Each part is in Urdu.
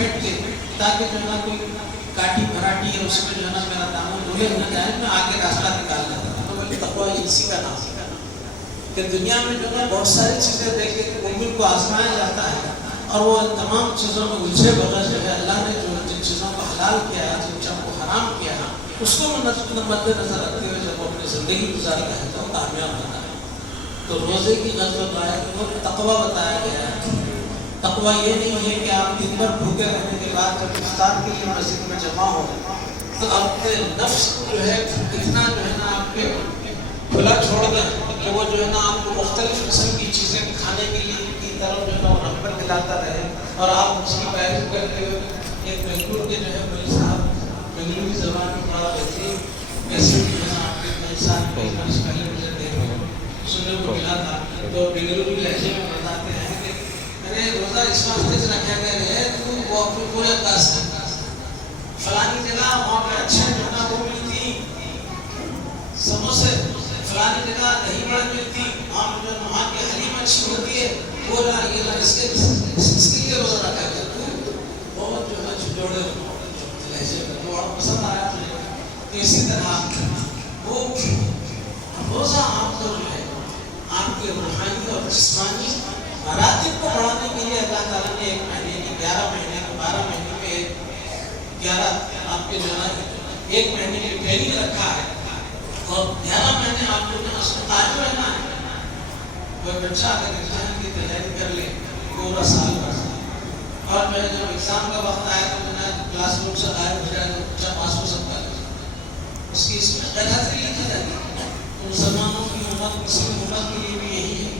سمیٹ کے تاکہ جو ہے نا کوئی کاٹی بھراٹی ہے اس میں جو ہے نا میرا دامن دھلے نہ جائے، میں آگے راستہ نکال لیتا تھا۔ تو بولے تقویٰ اسی کا نام ہے کہ دنیا میں جو ہے بہت ساری چیزیں دیکھے کہ مومن کو آزمایا جاتا ہے اور وہ تمام چیزوں میں الجھے بغیر جو ہے اللہ نے جو جن چیزوں کو حلال کیا ہے، جن چیزوں کو حرام کیا ہے، اس کو مد نظر رکھتے ہوئے جب وہ اپنی زندگی گزارتا ہے تو کامیاب ہوتا ہے۔ تو روزے کی غزوہ آیت میں تقویٰ بتایا گیا ہے۔ تقویٰ یہ نہیں ہے کہ آپ دن بھر بھوکے رہنے کے بعد جب افطار کے لیے مسجد میں جمع ہو تو اپنے نفس کو جو ہے اتنا جو ہے نا آپ کے کھلا چھوڑ دیں کہ وہ جو ہے نا آپ کو مختلف قسم کی چیزیں کھانے کے لیے کی طرف جو ہے نا وہ رغبت دلاتا رہے اور آپ اس کی پیروی کرتے ہوئے ایک بنگلور کے جو ہے مول صاحب بنگلوری زبان میں بڑا بہترین ایسے بھی جو ہے نا آپ کے انسان کو اس پہلے مجھے سننے کو ملا تھا، تو بنگلوری لہجے میں بتاتے ہیں کہ میں نے روزہ اس واسطے سے رکھا گیا ہے تو وہ اپنے پورے انداز سے فلانی جگہ وہاں پہ اچھے جو ہے نا وہ ملتی سموسے، فلانی جگہ دہی بڑا ملتی، وہاں کی حلیم اچھی ہوتی ہے، وہ اس کے لیے روزہ رکھا گیا۔ تو بہت جو ہے جھجوڑے لہجے میں بہت پسند آیا مجھے۔ تو اسی طرح وہ روزہ آپ کو جو ہے آپ کے روحانی اور جسمانی مراتب کو بڑھانے کے لیے اللہ تعالیٰ نے ایک مہینے کی 11 مہینے کو 12 مہینے میں 11 آپ کے جو ہے ایک مہینے کی ٹریننگ رکھا ہے اور 11 مہینے آپ کو اس میں قائم رہنا ہے۔ کوئی بچہ اگر امتحان کی تیاری کر لے پورا سال بھر اور میں جب ایگزام کا وقت آیا تو میں کلاس روم سے غائب ہو جائے تو بچہ پاس ہو سکتا ہے، اس کی اس میں غیر حاضری لکھی جاتی ہے۔ مسلمانوں کی امت مسلم امت کے لیے بھی یہی ہے،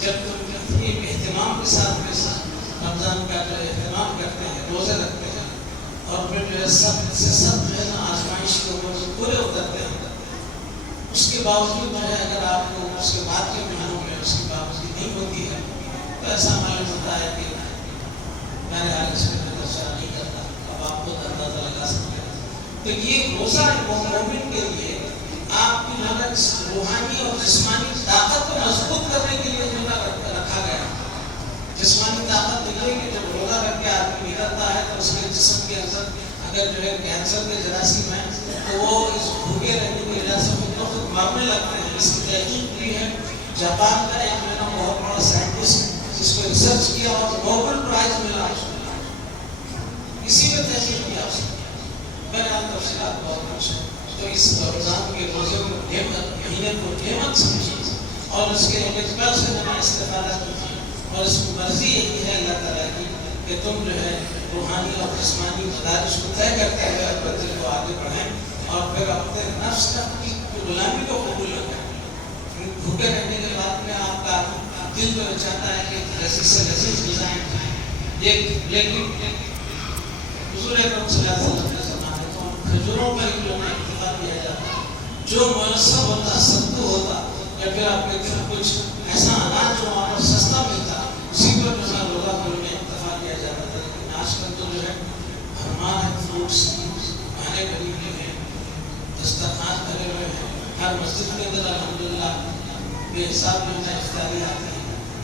جب تم ایک اہتمام کے ساتھ رمضان کا جو اہتمام کرتے ہیں، روزے رکھتے ہیں اور پھر جو ہے سب سے سب جو ہے نا آزمائش کے اوپر پورے اترتے ہیں، اس کے باوجود جو ہے اگر آپ کو اس کے بعد کے مہینوں میں اس کی باوجود نہیں ہوتی ہے تو ایسا معلوم ہوتا ہے کہ میرے حال اس میں درجہ نہیں کرتا۔ اب آپ کو اندازہ لگا سکتے ہیں۔ تو یہ روزہ مومن کے لیے آپ کی روحانی اور جسمانی طاقت کو مضبوط کرنے کے لیے جو رکھا گیا ہے۔ جسمانی طاقت یہ ہے کہ جب روزہ رکھ کے آدمی نکلتا ہے تو اس کے جسم کے اندر اگر جو ہے کینسر کے جراثیم ہیں تو وہ اس بھوکے رہنے کی وجہ سے خود مرنے لگتے ہیں۔ اس کی تحقیق کی ہے جاپان کا ایک جو ہے نا بہت بڑا سائنٹسٹ جس کو ریسرچ کیا اور نوبل پرائز ملا اسی میں تحقیق کیا اس نے۔ میں نے آپ تفصیلات بہت کچھ تو اس رمضان کے روزے کو مہینے کو نعمت سمجھی اور اس کے اقبال سے میں استفادہ کیجیے اور اس کی مرضی یہی ہے اللہ تعالیٰ کی کہ تم جو ہے روحانی اور جسمانی مدارج کو طے کرتے ہوئے منزل کو آگے بڑھیں اور پھر اپنے نفس کی غلامی کو قبول نہ کریں۔ بھوکے رہنے کے بعد میں آپ کا دل میں چاہتا ہے کہ لذیذ سے لذیذ غذائیں کھائیں، لیکن حضور اکرم صلی اللہ علیہ وسلم نے فرمایا تو کھجوروں پر ہی لوگوں اکتفا کیا جاتا ہے، جو میسر ہوتا ستو ہوتا یا پھر آپ کے کچھ ایسا اناج جو وہاں پر سستا ملتا اسی پر جو ہے روزہ کھول کے اکتفا کیا جاتا تھا۔ لیکن آج کل تو جو ہے ہمارے فروٹس کھانے بھری ہوئے ہیں، دسترخوان بھرے ہوئے ہیں، ہر مسجد کے اندر الحمدللہ بے حساب جو ہے افطاری آتی ہے۔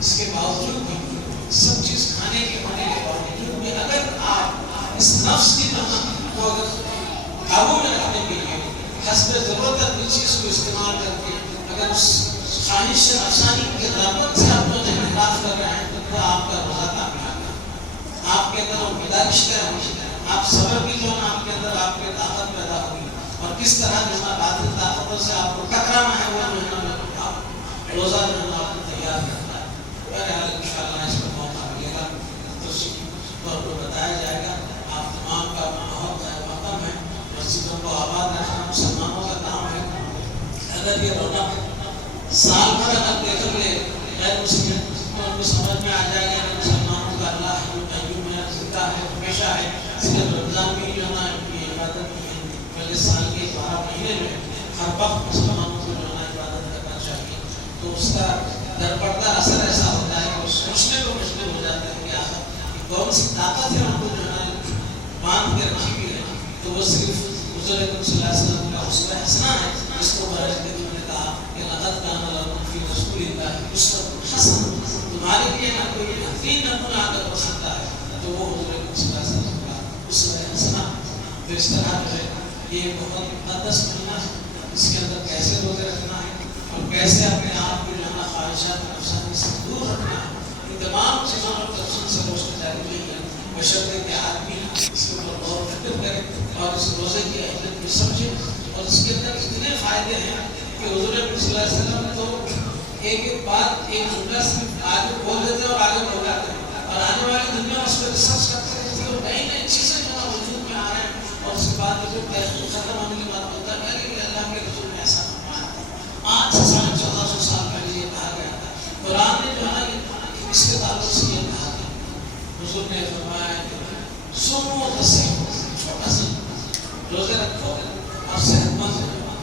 اس کے باوجود بھی سب چیز کھانے کے ہونے کے باوجود بھی اگر آپ اس نفس کی تمنا کو اگر قابو میں رکھنے کے لیے حسب ضرورت اپنی چیز کو استعمال کر کے اگر اس خواہش نفسانی کی رغبت سے آپ جو انحراف کر رہے ہیں تو آپ کا روزہ کامیاب ہے۔ آپ کے اندر وہ مدارش کا آپ صبر کی جو ہے آپ کے اندر آپ کے طاقت پیدا ہوگی اور کس طرح جو ہے باطل طاقتوں سے آپ کو ٹکرانا ہے وہ جو ہے آپ روزہ جو ہے آپ کو تیار کرتا ہے۔ بہرحال انشاءاللہ اس پر موقع ملے گا تو اس کو بتایا جائے گا۔ آپ تمام کا بہت مقام ہے، مسجدوں کو آباد رکھنا مسلمانوں کا کام ہے۔ اگر یہ رونق سال بھر اگر دیکھ لے غیر مسلم تو ان کو سمجھ میں آ جائے گا کہ مسلمانوں کا اللہ حی قیوم ہے، زندہ ہے، ہمیشہ ہے۔ صرف رمضان میں جو ہے نا کی عبادت کی ہے، پہلے سال کے 12 مہینے میں ہر وقت مسلمانوں کو جو ہے عبادت کرنا چاہیے۔ تو اس کا در پردہ اثر ایسا ہوتا ہے کہ وہ سوچنے کو مشکل ہو جاتا ہے کہ آخر کون سی طاقت ہے ہم کو جو ہے باندھ کے رکھی ہوئی ہے، تو وہ صرف حضور اکرم صلی اللہ علیہ وسلم کا اسوہ حسنہ ہے جس کو برج کے انہوں نے کہا کہ لقد کان لکم فی رسول اللہ اسوۃ حسنہ، تمہارے لیے نہ کوئی بہترین نمونہ اگر ہو سکتا ہے تو وہ حضور اکرم صلی اللہ علیہ وسلم تو اس طرح جو ہے یہ بہت مقدس مہینہ ہے، اس کے اندر کیسے روزے رکھنا ہے اور کیسے اپنے آپ کو جو ہے نا خواہشات نفسانی سے دور رکھنا ہے، ان تمام چیزوں پر تفصیل سے روشنی ڈالی گئی ہے، بشرطے کہ آدمی اس کے اوپر غور و فکر کرے اور اس روزے کی اہمیت کو سمجھے. اور اس کے اندر اتنے فائدے ہیں کہ حضور صلی اللہ علیہ وسلم تو ایک بات ایک جملہ صرف آگے بول دیتے اور آگے بڑھ جاتے ہیں، اور آنے والی دنیا اس پہ ریسرچ کرتے رہتی ہے اور نئی نئی چیزیں جو ہے وجود میں آ رہے ہیں، اور اس کے بعد جو تحقیق ختم ہونے کے بعد ہوتا ہے کہ اللہ کے رسول نے ایسا فرمایا تھا. آج سے 1450 سال پہلے یہ کہا گیا تھا. قرآن نے جو ہے اس کے تعلق سے یہ کہا تھا، حضور نے فرمایا کہ سومو و تسیمو، چھوٹا سا روزے رکھو اور صحت مند ہو.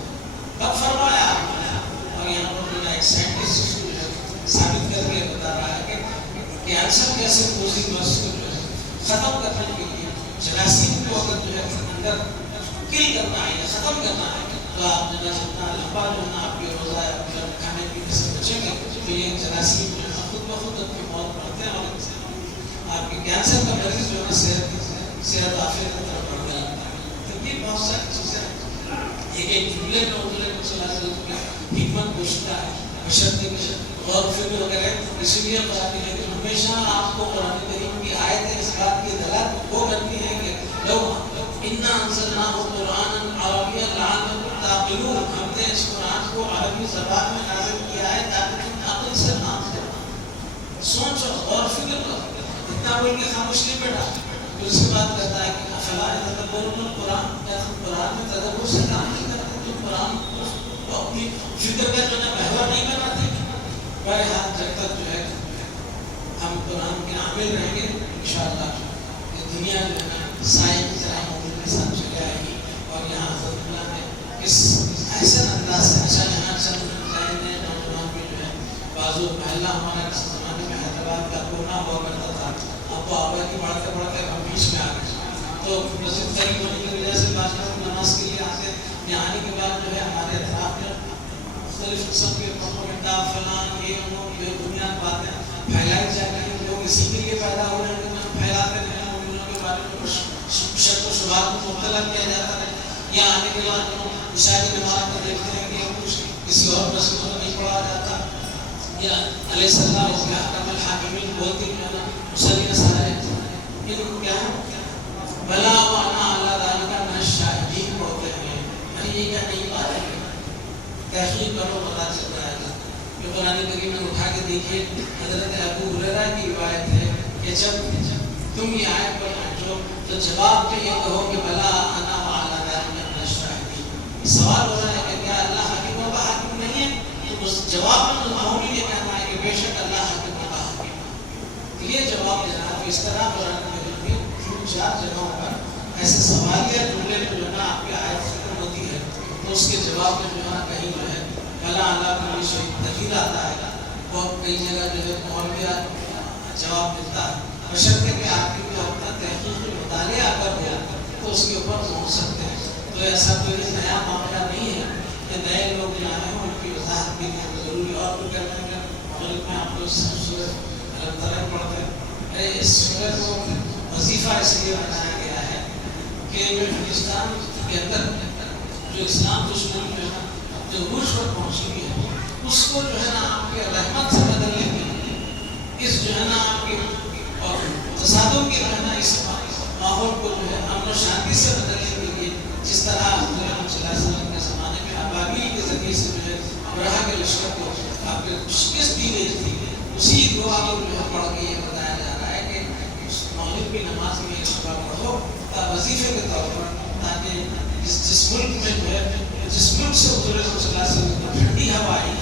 کب فرمایا؟ اور یہاں پر جو ایک سائنٹسٹ جو ہے ثابت کر کے بتا رہا ہے کہ کینسر کیسے پوزی بس کو جو ہے ختم کرنے کے لیے جراثیم کو اگر جو ہے اندر کل کرنا ہے یا ختم کرنا ہے تو آپ جو ہے جتنا لمبا جو ہے نا آپ کے روزہ کھانے پینے سے بچیں گے تو یہ جراثیم جو ہے خود بخود اپنی موت پڑتے ہیں اور آپ کے کینسر کا مریض جو ہے صحت عافیت کی طرف بڑھ جاتا ہے. تو یہ بہت ساری چیزیں ہیں. ایک جملے میں حضور صلی اللہ علیہ وسلم کی حکمت گوشتہ ہے، بشرطے کہ غور و فکر کریں. اسی لیے بتاتی ہے کہ ہمیشہ آپ کو قرآن کریم کی آیتیں اس بات کی دلالت وہ کرتی ہے کہ لو انا انزلناہ قرآنا عربیا لعلکم تعقلون، ہم نے اس قرآن کو عربی زبان میں نازل کیا ہے تاکہ تم عقل سے کام کرو، سوچو غور و فکر کرو. اتنا بول کے خاموش نہیں بیٹھا. پھر اس کے بعد کہتا ہے کہ افلا یتدبرون القرآن، کیا تم قرآن میں تدبر سے کام نہیں کرتے؟ تم قرآن کو اپنی فکر کا جو ہے محور نہیں بناتے؟ بہرحال جب تک جو ہے ہم قرآن کے عامل رہیں گے انشاءاللہ یہ دنیا جو ہے نا سائے کی طرح موجود کے ساتھ چلے آئے گی. اور یہاں حضرت اللہ نے اس احسن انداز سے اچھا یہاں چند نئے نوجوان بھی جو ہے بازو محلہ ہمارا اس زمانے میں حیدرآباد کا کونا ہوا کرتا تھا، اب وہ آباد کی بڑھتے بڑھتے ہم بیچ میں آ گئے. تو مسجد قریب ہونے کی وجہ سے بعض لوگ نماز کے لیے آتے ہیں. یہاں آنے کے بعد جو ہے ہمارے اطراف میں مختلف قسم کے پروپیگنڈا فلان یہ وہ یہ دنیا کی باتیں پھیلائی جاتی ہیں. لوگ اسی کے لیے پیدا ہو رہے ہیں، پھیلاتے ہیں مومنوں کے بارے میں شک و شبہات میں مبتلا کیا جاتا ہے. یہاں آنے کے بعد عشاء کی نماز میں دیکھتے ہیں کہ کچھ کسی اور مسجد میں نہیں پڑھا جاتا، یا علیہ السلام اس کے حکم الحاکمین بولتے ہیں نا مسلم سارے ان کو کیا ہے بلا وانا اللہ تعالیٰ کا من الشاہدین بولتے ہیں. یعنی یہ کیا نہیں بات ہے، تحقیق کرو پتہ چل جائے گا. جو قرآن کریم میں اٹھا کے دیکھیے حضرت ابو ہریرہ کی روایت ہے کہ جب تم یہ آیت پر پہنچو تو جواب میں یہ کہو کہ بلا انا وعلی ذلک من الشاہدین. سوال ہو رہا ہے کہ کیا اللہ حکیم و حاکم نہیں ہے؟ تو اس جواب میں معمولی یہ کہنا ہے کہ بے شک اللہ حکیم و حاکم. یہ جواب دینا ہے. اس طرح قرآن کریم میں 4 جگہوں پر ایسے سوالیہ جملے میں جو ہے نا آپ کی آیت ختم ہوتی ہے تو اس کے جواب میں جو ہے کہیں جو ہے بلا اللہ کا بھی شہید دخیل آتا ہے اور کئی جگہ جو ہے معاملہ جواب ملتا ہے. بشرطے کہ آپ کی اپنا تحقیقی مطالعہ اگر ہو تو اس کے اوپر پہنچ سکتے ہیں. تو ایسا کوئی نیا معاملہ نہیں ہے کہ نئے لوگ جو ہیں ان کی وضاحت بھی ضروری. اور کوئی کہتے ہیں کہ مغرب میں آپ لوگ سورۃ الطلاق پڑھتے ہیں. اس سورۃ کو وظیفہ اس لیے بنایا گیا ہے کہ جو ہندوستان کے اندر جو اسلام دشمنی جو ہے جو عروج پر پہنچی ہوئی ہے اس کو جو ہے نا آپ کے رحمت سے بدلنے کے لیے، اس جو ہے نا آپ کے اور تصادم کے جو ہے نا اس ماحول کو جو ہے امن و شانتی سے بدلنے کے لیے جس طرح حضرت صلی اللہ علیہ وسلم کے زمانے میں ابابیل کے ذریعے سے جو ہے ابرہہ کے لشکر کو آپ کے شکست دی گئی تھی، اسی دعا کو جو ہے پڑھ کے یہ بتایا جا رہا ہے کہ مغرب کی نماز میں یہ صبح پڑھو وظیفے کے طور پر، تاکہ جس ملک میں جو ہے جس ملک سے حضور صلی اللہ علیہ وسلم کی ٹھنڈی ہوا آئی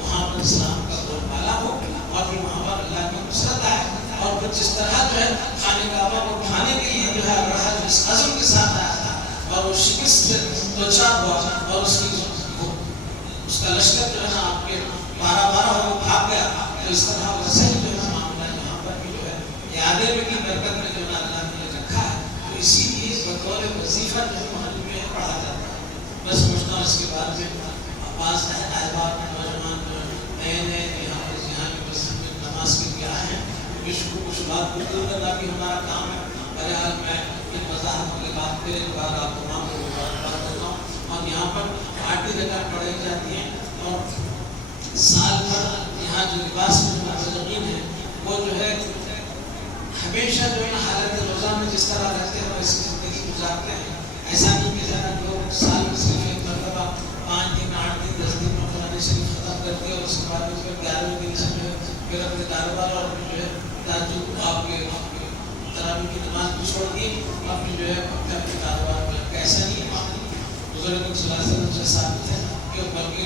وہاں پر اسلام کا بول بالا ہو اور پھر وہاں پر اللہ کی نصرت آئے. اور پھر جس طرح جو ہے خانہ کعبہ کو اٹھانے کے لیے جو ہے ابرہہ جس عزم کے ساتھ آیا تھا اور وہ شکست سے دوچار ہوا اور اس کا لشکر جو ہے نا آپ کے 12 ہو بھاگ گیا. تو اس طرح ویسے جو ہے معاملہ یہاں پر بھی جو ہے اعادے میں کی برکت میں جو ہے اللہ نے رکھا ہے. تو اسی لیے بطور وظیفہ جو ہے محل میں پڑھا جاتا ہے. بس سمجھتا ہوں اس کے بعد میں بعض احباب نوجوان جو نئے یہاں کی مسجد میں نماز کے لیے آئے ہیں کچھ بات کو دور کرنا بھی ہمارا کام ہے. بہرحال میں ان وضاحت کے بات پھر ایک بار آپ تمام کو مبارکباد دیتا ہوں. اور یہاں پر 8 جگہ پڑھائی جاتی ہیں اور سال بھر یہاں جو لباس میں متعلقین ہیں وہ جو ہے ہمیشہ جو ہے حالت روزہ میں جس طرح رہتے ہیں اور ایسی زندگی گزارتے ہیں. ایسا نہیں کہ ذرا لوگ سال میں صرف ایک مرتبہ 5 دن 8 دن 10 دن میں قرآن شریف ختم کر کے اور اس کے بعد اس میں 11ویں دن سے جو ہے پھر اپنے کاروبار اور جو ہے تہجد آپ کے تراویح کی نماز بھی چھوڑ دی اور پھر جو ہے اپنے کاروبار میں. ایسا نہیں ہے. بزرگ صلی اللہ علیہ وسلم سے ثابت ہے کہ بلکہ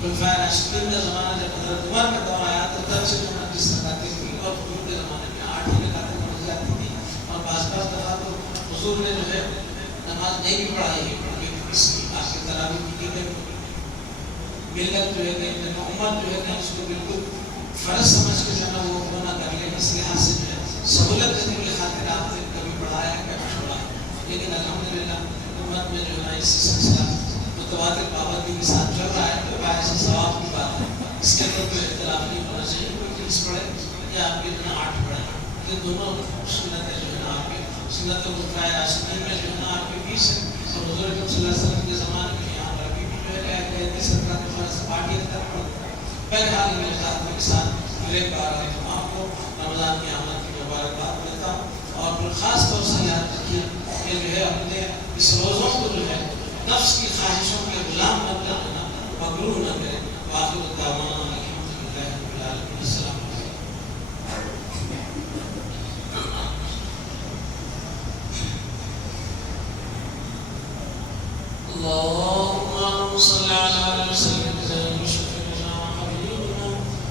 خلفائے راشدین کا زمانہ جب حضرت عمر کا دور آیا تو تب سے جو ہے جس رکعتیں تھیں اور حضور کے زمانے میں 8 ہی رکعتیں پڑھی جاتی تھی اور بعض دفعہ تو حضور نے جو ہے نماز نہیں بھی پڑھائی ہے کیونکہ اس کی آپ کی تراویح کی کہ ملت جو ہے کہ امت جو ہے کہ اس کو بالکل فرض سمجھ کے جو ہے وہ نہ کر لیں. اس لحاظ سے جو ہے سہولت دینے کی خاطر آپ نے کبھی پڑھایا ہے کبھی چھوڑا ہے. لیکن الحمدللہ امت میں جو ہے اس سلسلہ متواتر پابندی کے ساتھ چل رہا ہے تو ایسا ثواب کی بات ہے. اس کے اندر کوئی اختلاف نہیں ہونا چاہیے. کوئی 30 پڑھے یا آپ کتنا 8 پڑھے یہ دونوں سنتیں جو ہے نا آپ کے سنت خلفائے راشدین میں جو ہے نا آپ کے 20 ہے اور حضور صلی اللہ علیہ وسلم کے زمانے میں یہاں پر بھی جو ہے کہ 30 رکعت فرض 8 رکعت پڑھتے ہیں. بہرحال میرے ساتھ کے ساتھ پھر ایک بار آپ کو رمضان کی آمد کی مبارکباد دیتا ہوں اور پھر خاص طور سے یاد رکھیے کہ جو ہے اپنے اس روزوں کو جو ہے نفس کی خواہشوں کے غلام نہ کرنا مغرور نہ کرے. وآخر دعوانا الحمدللہ رب العالمین. السلام علیکم. اللهم صل على سيدنا وشفيعنا وحبيبنا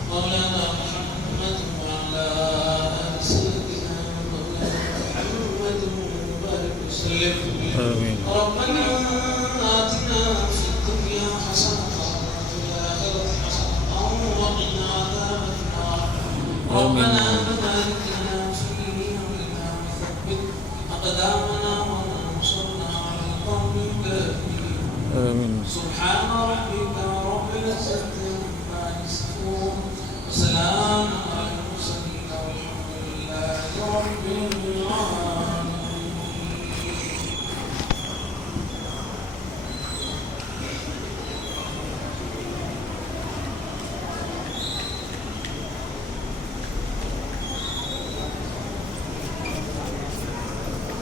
مولانا محمد وعلى آل سيدنا مولانا محمد وبارك وسلم. آمين. ربنا آتنا في الدنيا حسنة وفي الآخرة حسنة وقنا عذاب النار. ربنا بارك لنا في أمرنا وثبت أقدامنا وانصرنا على القوم الكافرين. آمين. سبحان ربك